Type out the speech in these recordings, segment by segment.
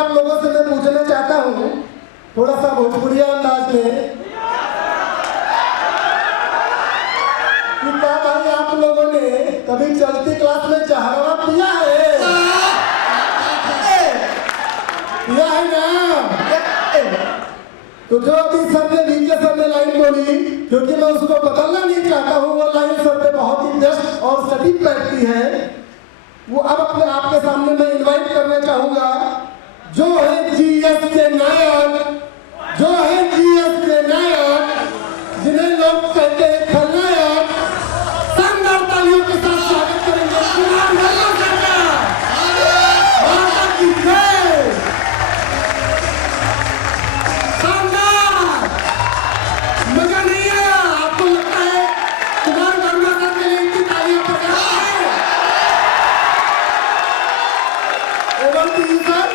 आप लोगों से मैं पूछना चाहता हूँ थोड़ा सा भोजपुरिया अंदाज में कि क्या भाई आप लोगों ने कभी चलती क्लास में जहरवा पिया है? पिया है ना? तो जो अभी सर ने वीके सर ने लाइन बोली, क्योंकि मैं उसको बदलना नहीं चाहता हूँ, वो लाइन सर पे बहुत ही बेस्ट और सटीक बैठती है, वो अब अपने आपके सामने मैं इनवाइट करना चाहूंगा जो है जीएस के नायक, जो है जीएस के नायक, जिन्हें लोग कहते हैं खलनायक। शानदार तालियों के साथ स्वागत करेंगे कुमार वर्मा सर का। माता की जय। शानदार। मजा नहीं आया? आपको लगता है कुमार वर्मा सर के लिए इतनी तालियां पर्याप्त है? Over to you sir.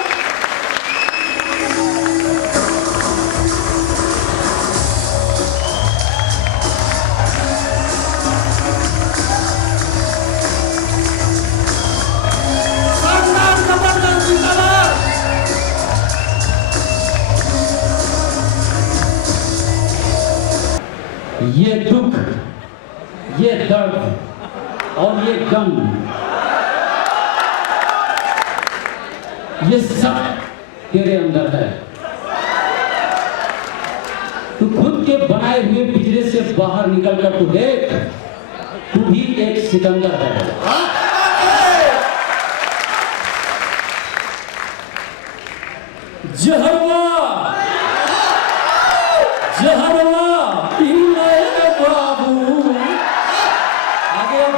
ये दुख, ये दर्द और ये गम, ये सब तेरे अंदर है। तू खुद के बनाए हुए पिंजरे से बाहर निकलकर तू देख, तू भी एक सिकंदर है। जहरवा जहरवा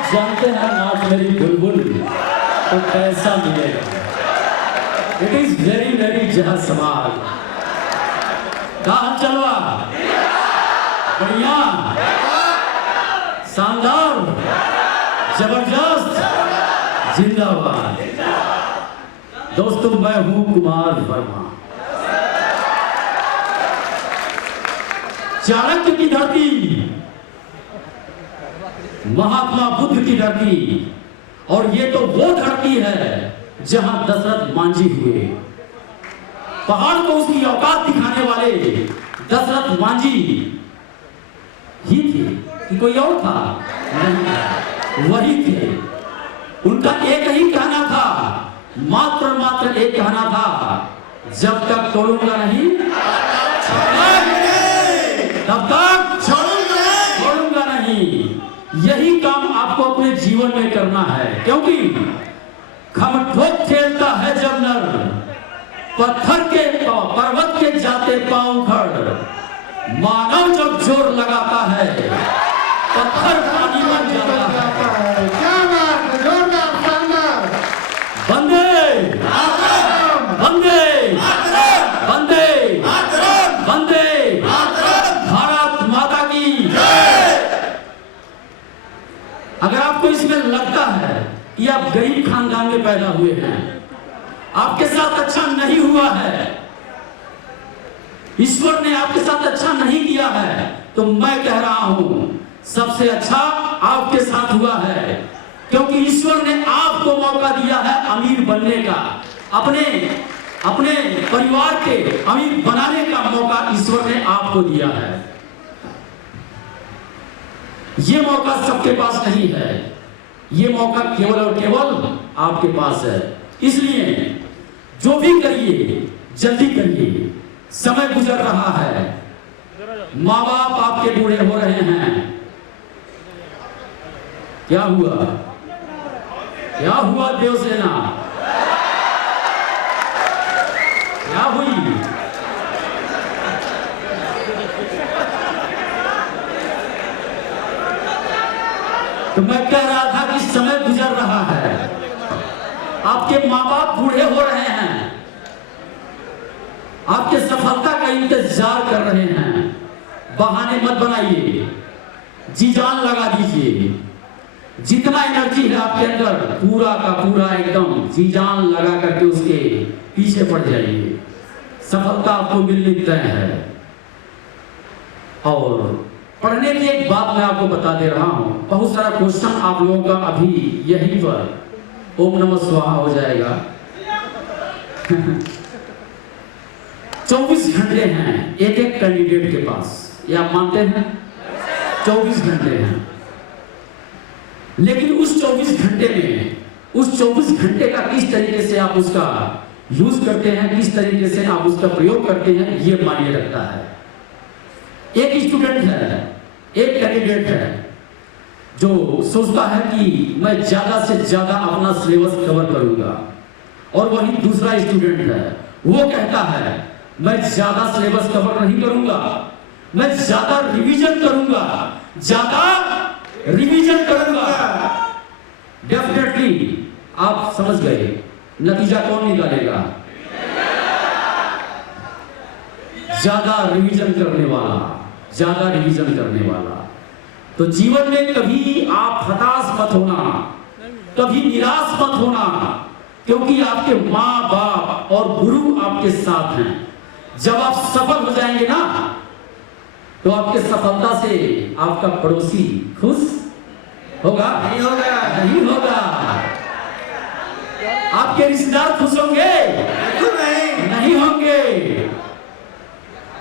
जानते हैं नाच मेरी बुलबुल तो कैसा मिलेगा। इट इज वेरी वेरी जहर सवाल। कहा चलवा बढ़िया, शानदार, जबरदस्त, जिंदाबाद। दोस्तों मैं हूं कुमार वर्मा। चाणक्य की धरती, महात्मा बुद्ध की धरती, और ये तो वो धरती है जहां दशरथ मांझी हुए। पहाड़ को उसकी औकात दिखाने वाले दशरथ मांझी ही थे कि कोई और था? नहीं था, वही थे। उनका एक ही कहना था, मात्र एक कहना था, जब तक तोड़ूंगा नहीं तब तक छोड़ूंगा नहीं। यही काम आपको अपने जीवन में करना है, क्योंकि खमठोक खेलता है जब नर, पत्थर के पर्वत के जाते पांव खड़, मानव जब जोर लगाता है पत्थर पानी बन जाता है। क्या बात है, जोरदार, शानदार। वंदे वंदे वंदे वंदे भारत माता की। अगर आपको इसमें लगता है कि आप गरीब खानदान में पैदा हुए हैं, आपके साथ अच्छा नहीं हुआ है, ईश्वर ने आपके साथ अच्छा नहीं किया है, तो मैं कह रहा हूं सबसे अच्छा आपके साथ हुआ है, क्योंकि ईश्वर ने आपको मौका दिया है अमीर बनने का। अपने परिवार के अमीर बनाने का मौका ईश्वर ने आपको दिया है। ये मौका सबके पास नहीं है, ये मौका केवल और केवल आपके पास है। इसलिए जो भी करिए जल्दी करिए, समय गुजर रहा है, माँ बाप आपके बूढ़े हो रहे हैं। क्या हुआ, क्या हुआ देवसेना, क्या हुई? तो मैं कह रहा था कि समय गुजर रहा है, आपके माँ बाप बूढ़े हो रहे हैं, आपके सफलता का इंतजार कर रहे हैं। बहाने मत बनाइए, जी जान लगा दीजिए। जितना एनर्जी है आपके अंदर पूरा का पूरा एकदम जी जान लगा करके उसके पीछे पड़ जाइए। सफलता आपको मिलनी तय है। और पढ़ने की एक बात मैं आपको बता दे रहा हूं, बहुत सारा क्वेश्चन आप लोगों का अभी यहीं पर ओम नमः स्वाहा हो जाएगा। 24 घंटे हैं एक एक कैंडिडेट के पास, ये आप मानते हैं? 24 घंटे हैं। लेकिन उस 24 घंटे में, उस 24 घंटे का किस तरीके से आप उसका यूज करते हैं, किस तरीके से आप उसका प्रयोग करते हैं, ये मायने रखता है। एक स्टूडेंट है, एक कैंडिडेट है जो सोचता है कि मैं ज्यादा से ज्यादा अपना सिलेबस कवर करूंगा, और वहीं दूसरा स्टूडेंट है, वो कहता है मैं ज्यादा सिलेबस कवर नहीं करूंगा, मैं ज्यादा रिवीजन करूंगा, ज्यादा रिवीजन करूंगा। डेफिनेटली आप समझ गए नतीजा कौन निकालेगा? ज्यादा रिवीजन करने वाला, ज्यादा रिवीजन करने वाला। तो जीवन में कभी आप हताश मत होना, कभी निराश मत होना, क्योंकि आपके माँ बाप और गुरु आपके साथ हैं। जब आप सफल हो जाएंगे ना, तो आपके सफलता से आपका पड़ोसी खुश होगा? नहीं होगा, नहीं होगा। आपके रिश्तेदार खुश होंगे? नहीं होंगे।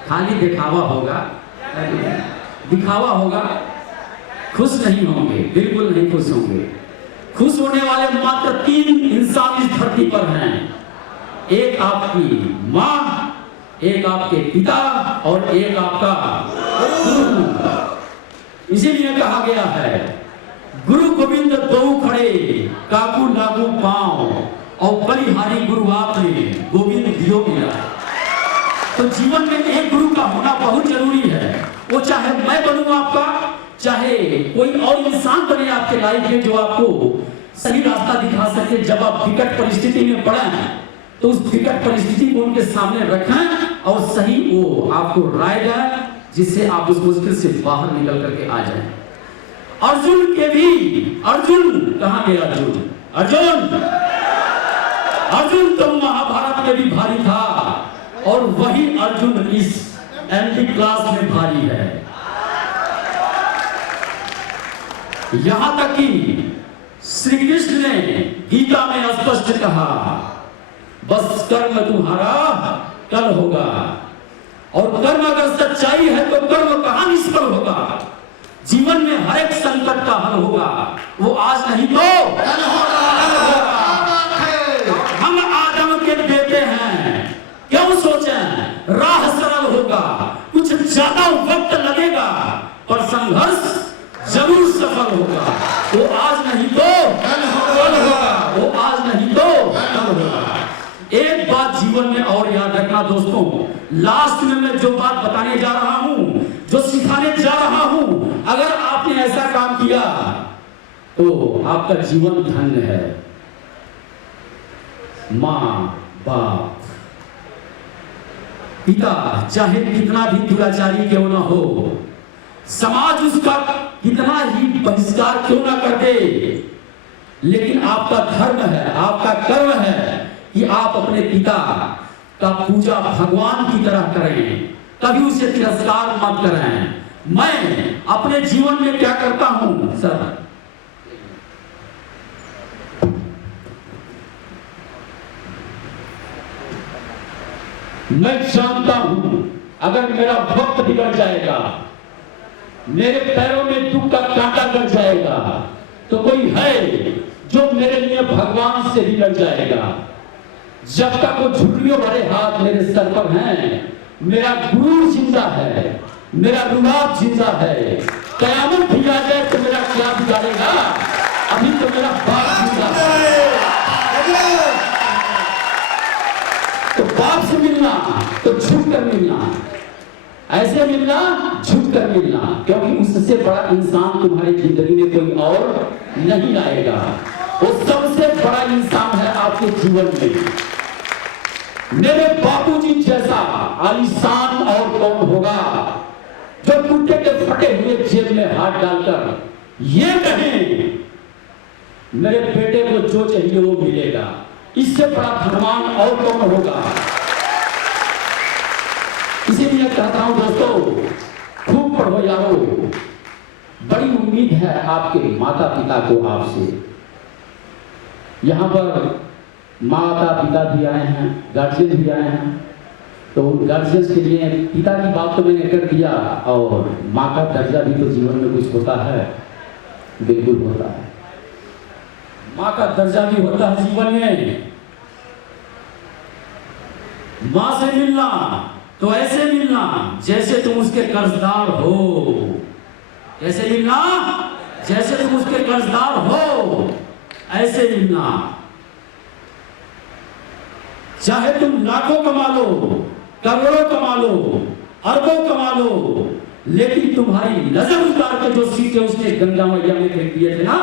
खाली दिखावा होगा, दिखावा होगा, खुश नहीं होंगे, बिल्कुल नहीं खुश होंगे। खुश होने वाले मात्र 3 इंसान इस धरती पर हैं, एक आपकी माँ, एक आपके पिता और एक आपका गुरु। इसीलिए कहा गया है गुरु गोविंद दो खड़े, काकू लागू पांव, और बलिहारी गुरु आपने गोविंद दियो मिला। तो जीवन में एक गुरु का होना बहुत जरूरी है। वो चाहे मैं बनूं आपका, चाहे कोई और इंसान बने आपके लाइफ में, जो आपको सही रास्ता दिखा सके। जब आप विकट परिस्थिति में पड़े तो उस विकट परिस्थिति को उनके सामने रखें और सही वो आपको राय दें, जिससे आप उस मुश्किल से बाहर निकल करके आ जाएं। अर्जुन के भी, अर्जुन कहां गया? अर्जुन, अर्जुन, अर्जुन तो महाभारत में भी भारी था, और वही अर्जुन इस एमपी क्लास में भारी है। यहां तक कि श्री कृष्ण ने गीता में स्पष्ट कहा, बस कर्म तुम्हारा कल होगा, और कर्म अगर सच्चाई है तो कर्म कहां निष्फल होगा। जीवन में हर एक संकट का हल होगा, वो आज नहीं तो कल होगा। हम आदम के बेटे हैं, क्यों सोचें राह सरल होगा, कुछ ज्यादा वक्त लगेगा पर संघर्ष जरूर सफल होगा। वो आज नहीं तो कल होगा, वो आज नहीं तो कल होगा। एक बात जीवन में और याद रखना दोस्तों, लास्ट में मैं जो बात बताने जा रहा हूं, जो सिखाने जा रहा हूं, अगर आपने ऐसा काम किया तो आपका जीवन धन्य है। मां बाप पिता चाहे कितना भी दुराचारी क्यों ना हो, समाज उसका कितना ही बहिष्कार क्यों ना कर दे, लेकिन आपका धर्म है, आपका कर्म है कि आप अपने पिता का पूजा भगवान की तरह करें, कभी उसे तिरस्कार मत करें। मैं अपने जीवन में क्या करता हूं सर, मैं जानता हूं अगर मेरा वक्त बिगड़ जाएगा, मेरे पैरों में दुख का कांटा लग जाएगा, तो कोई है जो मेरे लिए भगवान से भी लड़ जाएगा। जब तक वो झुर्रियों भरे हाथ मेरे सर पर हैं, मेरा गुरु जिंदा है, मेरा रुबाब जिंदा है। कयामत भी आ जाए तो मेरा क्या बिगाड़ेगा, अभी तो मेरा बाप जिंदा है। तो बाप से मिलना तो झुक कर मिलना, ऐसे मिलना झुक कर मिलना, क्योंकि उससे बड़ा इंसान तुम्हारी जिंदगी में कोई और नहीं आएगा। वो सबसे बड़ा इंसान है आपके जीवन में। मेरे बापूजी जैसा आलीशान और कौन होगा, जो कुत्ते के फटे हुए जेब में हाथ डालकर ये कहें मेरे बेटे को जो चाहिए वो मिलेगा, इससे बड़ा धनवान और कौन होगा। इसीलिए कहता हूं दोस्तों, खूब पढ़ो यारो। बड़ी उम्मीद है आपके माता पिता को आपसे। यहां पर माता पिता भी आए हैं, गार्जियन भी आए हैं, तो गार्जियंस के लिए पिता की बात तो मैंने कर दिया, और माँ का दर्जा भी तो जीवन में कुछ होता है, बिल्कुल होता है। माँ का दर्जा भी होता है जीवन में। माँ से मिलना तो ऐसे मिलना जैसे तुम उसके कर्जदार हो। कैसे मिलना? जैसे तुम उसके कर्जदार हो, ऐसे मिलना। चाहे तुम लाखों कमा लो, करोड़ों कमा लो, अरबों कमा लो, लेकिन तुम्हारी नजर उतार के जो सिक्के उसने गंगा मैया में फेंक दिए थे ना,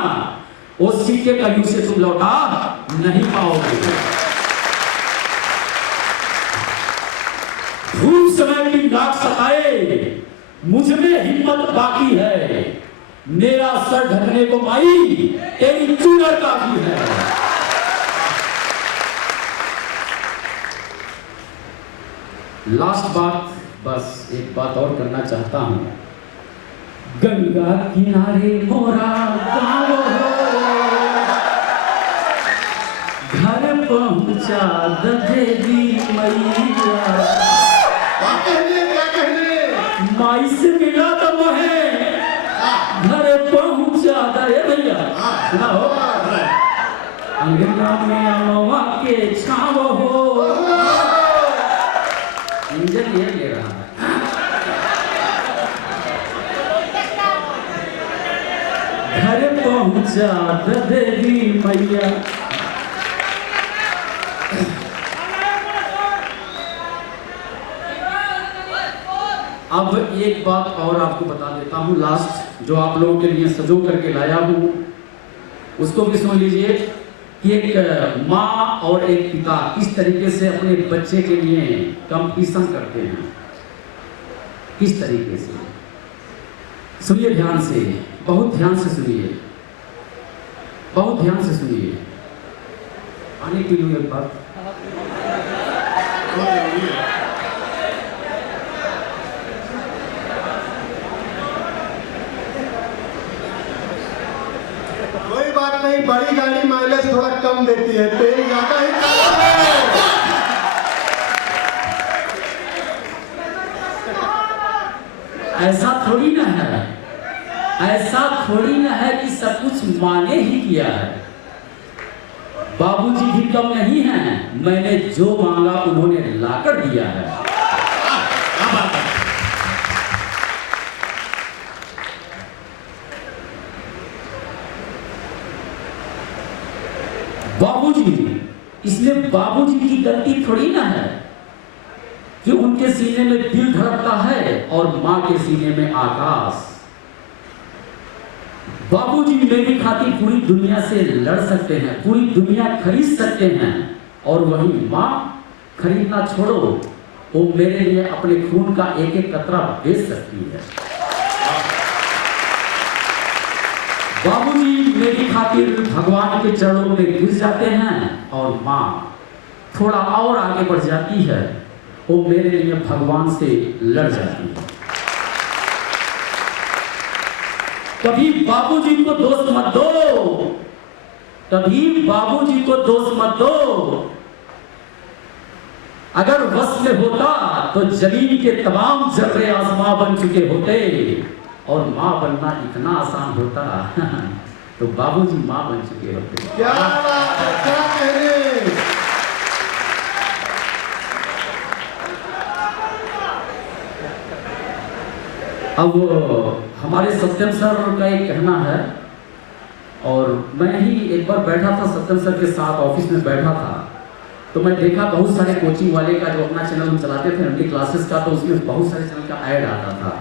वो सिक्के कभी उसे तुम लौटा नहीं पाओगे। धूप समय की नाक सताए, मुझ में हिम्मत बाकी है, मेरा सर ढकने को माई तेरी चुनर काफी है। लास्ट बात, बस एक बात और करना चाहता हूं। गंगा किनारे मोरा गाँव हो, घर पहुंचा देवी मैया। क्या कहने? माई से मिला तो मोहे घर पहुंचा दे भैया। सुनाओ, अंगना में अमवा के छाव हो। इंजन ये ले रहा है। घर पहुंचा देवी मैया। अब एक बात और आपको बता देता हूं, लास्ट, जो आप लोगों के लिए सजो करके लाया हूं, उसको भी सुन लीजिए कि एक माँ और एक पिता किस तरीके से अपने बच्चे के लिए कंपटीशन करते हैं, किस तरीके से। सुनिए ध्यान से, बहुत ध्यान से सुनिए, बहुत ध्यान से सुनिए। पानी पी लूँ एक बार। कोई बात नहीं, बड़ी गाड़ी माइलेज थोड़ा कम देती है, तेल ज्यादा ही खाती है। ऐसा थोड़ी ना है, ऐसा थोड़ी ना है कि सब कुछ माने ही किया है। बाबूजी भी कम नहीं हैं, मैंने जो मांगा उन्होंने लाकर दिया है। बाबूजी, इसमें बाबूजी की गलती थोड़ी ना है कि उनके सीने में दिल धड़कता है और मां के सीने में आकाश। बाबूजी मेरी खातिर पूरी दुनिया से लड़ सकते हैं, पूरी दुनिया खरीद सकते हैं, और वही मां खरीदना छोड़ो, वो मेरे लिए अपने खून का एक एक कतरा बेच सकती है। बाबूजी मेरी खातिर भगवान के चरणों में गिर जाते हैं, और मां थोड़ा और आगे बढ़ जाती है, वो मेरे लिए भगवान से लड़ जाती है। कभी बाबूजी को दोष मत दो, कभी बाबूजी को दोष मत दो। अगर वश में होता तो जमीन के तमाम जर्रे आसमां बन चुके होते, और मां बनना इतना आसान होता तो बाबूजी मां बन चुके होते। क्या बात है, क्या कहने। अब हमारे सत्यम सर का एक कहना है, और मैं ही एक बार बैठा था सत्यम सर के साथ, ऑफिस में बैठा था, तो मैं देखा बहुत सारे कोचिंग वाले का जो अपना चैनल हम चलाते थे एमडी क्लासेस का, तो उसमें बहुत सारे चैनल का ऐड आता था।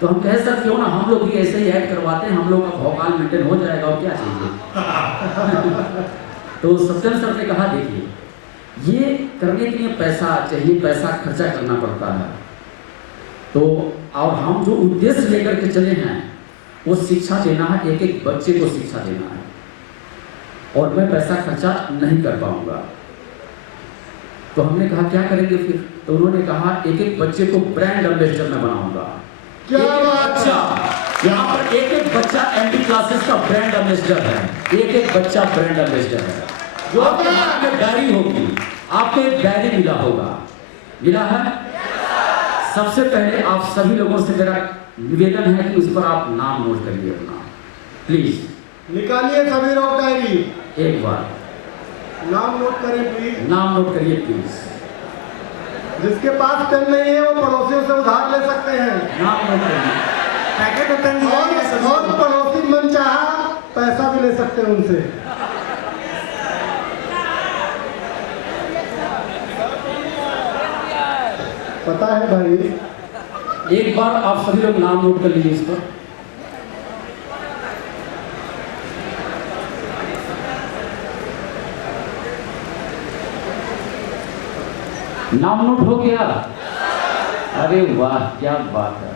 तो हम कहे सर क्यों ना हम लोग भी ऐसे ही ऐड करवाते हैं, हम लोग का भौकाल मेंटेन हो जाएगा, और क्या चाहिए। तो सत्यम सर ने कहा देखिए ये करने के लिए पैसा चाहिए, पैसा खर्चा करना पड़ता है, तो और हम जो उद्देश्य लेकर के चले हैं वो शिक्षा देना है, एक एक बच्चे को शिक्षा देना है, और मैं पैसा खर्चा नहीं कर पाऊंगा। तो हमने कहा क्या करेंगे फिर, तो उन्होंने कहा एक एक बच्चे को ब्रांड एम्बेसडर में बनाऊंगा। क्या बात है, यहाँ पर एक एक बच्चा एमडी क्लासेस का ब्रांड एम्बेसडर है, एक एक बच्चा ब्रांड एम्बेसडर है। जो आपके हाथ में डायरी होगी, आपको एक डायरी मिला होगा, मिला है? सबसे पहले आप सभी लोगों से मेरा निवेदन है कि उस पर आप नाम नोट करिए अपना, प्लीज निकालिए सभी लोग डायरी, एक बार नाम नोट करें प्लीज। नाम नोट करिए प्लीज। जिसके पास पेन नहीं है वो पड़ोसियों से उधार ले सकते हैं। नाम नोट करिए। पैकेट में पेन दिया गया सभी और को। पड़ोसी मन चाहा पैसा भी ले सकते हैं उनसे। पता है भाई। एक बार आप सभी लोग नाम नोट कर लीजिए इस पर। नाम नोट हो गया? अरे वाह क्या बात है,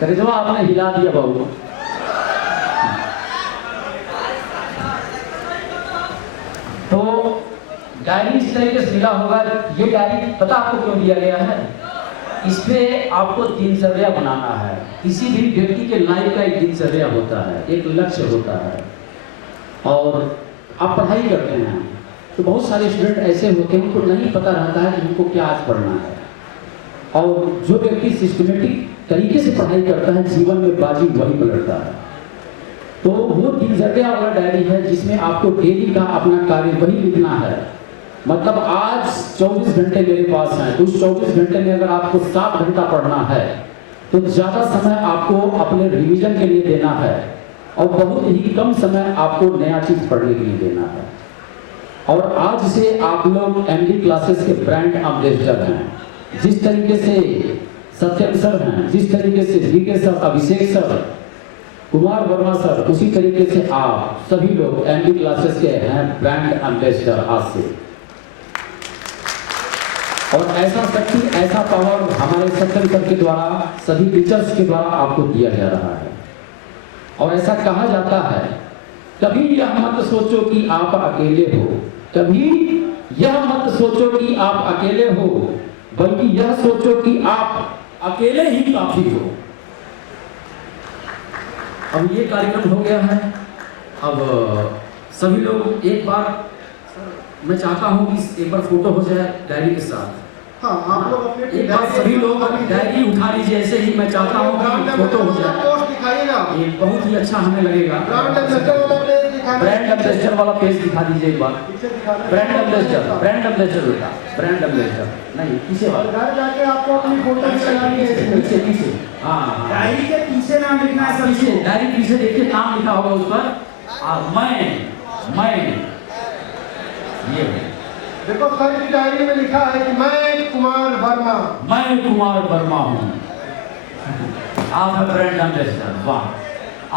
करिश्मा आपने हिला दिया बाबू। तो डायरी इस तरीके से मिला होगा। ये डायरी पता आपको क्यों दिया गया है? इस पे आपको दिनचर्या बनाना है। किसी भी व्यक्ति के लाइफ का एक दिनचर्या होता है, एक लक्ष्य होता है। और आप पढ़ाई करते हैं तो बहुत सारे स्टूडेंट ऐसे होते हैं उनको नहीं पता रहता है कि उनको क्या आज पढ़ना है। और जो व्यक्ति सिस्टमेटिक तरीके से पढ़ाई करता है जीवन में बाजी वही पलटता है। तो वो दिनचर्या वाला डायरी है जिसमें आपको डेली का अपना कार्य वही लिखना है। मतलब आज 24 घंटे मेरे पास हैं, तो उस 24 घंटे में अगर आपको 7 घंटा पढ़ना है तो ज़्यादा समय आपको अपने रिवीजन के लिए देना है और बहुत ही कम समय आपको नया चीज़ पढ़ने के लिए देना है। और आज से आप लोग एमडी क्लासेस के ब्रांड एम्बेसडर हैं। जिस तरीके से सत्यम सर हैं, जिस तरीके से वीके सर, अभिषेक सर, कुमार वर्मा सर, उसी तरीके से आप सभी लोग एमडी क्लासेस के हैं ब्रांड एम्बेसडर आज से। और ऐसा शक्ति, ऐसा पावर हमारे सत्यम सर के द्वारा, सभी टीचर्स के द्वारा आपको दिया जा रहा है। और ऐसा कहा जाता है, कभी यह मत सोचो कि आप अकेले हो, कभी यह मत सोचो कि आप अकेले हो, बल्कि यह सोचो कि आप अकेले ही काफी हो। अब ये कार्यक्रम हो गया है। अब सभी लोग एक बार, मैं चाहता हूँ कि एक बार फोटो हो जाए डायरी के साथ। हाँ, आप लोग अपने एक बार सभी लोग डायरी उठा लीजिए। ऐसे ही मैं चाहता हूँ कि फोटो हो जाए। पोस्ट दिखाइएगा। ये बहुत ही अच्छा हमें लगेगा। ब्रांड एम्बेसडर वाला पेज दिखाइए। ब्रांड एम्बेसडर वाला पेज दिखा दीजिए एक बार। पीछे दिखाना। ब्रांड एम्बेसडर, ब्रांड एम्बेसडर बेटा, ब्रांड एम्बेसडर नहीं, पीछे और वाला, घर जाके आपको अपनी फोटो लगानी है इसमें। पीछे पीछे। हाँ, डायरी के पीछे नाम लिखना है सभी पीछे को। डायरी पीछे देखिए नाम लिखा होगा उस पर। मैं ये देखो सर की डायरी में लिखा है कि मैं कुमार वर्मा। मैं कुमार वर्मा हूँ। आप है ब्रांड एम्बेसडर। वाह,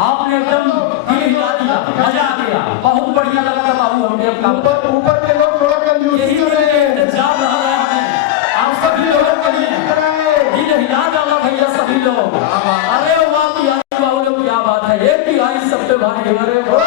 आपने एकदम दिल हिला दिया, मजा आ गया, बहुत बढ़िया लगा बाबू। हमने ऊपर के लोग थोड़ा कंजूसी यही कर रहे हैं। इंतजार रहा है हमें। आप सभी लोगों के लिए दिल हिला डाला भैया सभी लोग। अरे वाह बिहारी बाबू लोग, क्या बात है। एक तिहाई सब पे भारी। अरे वाह।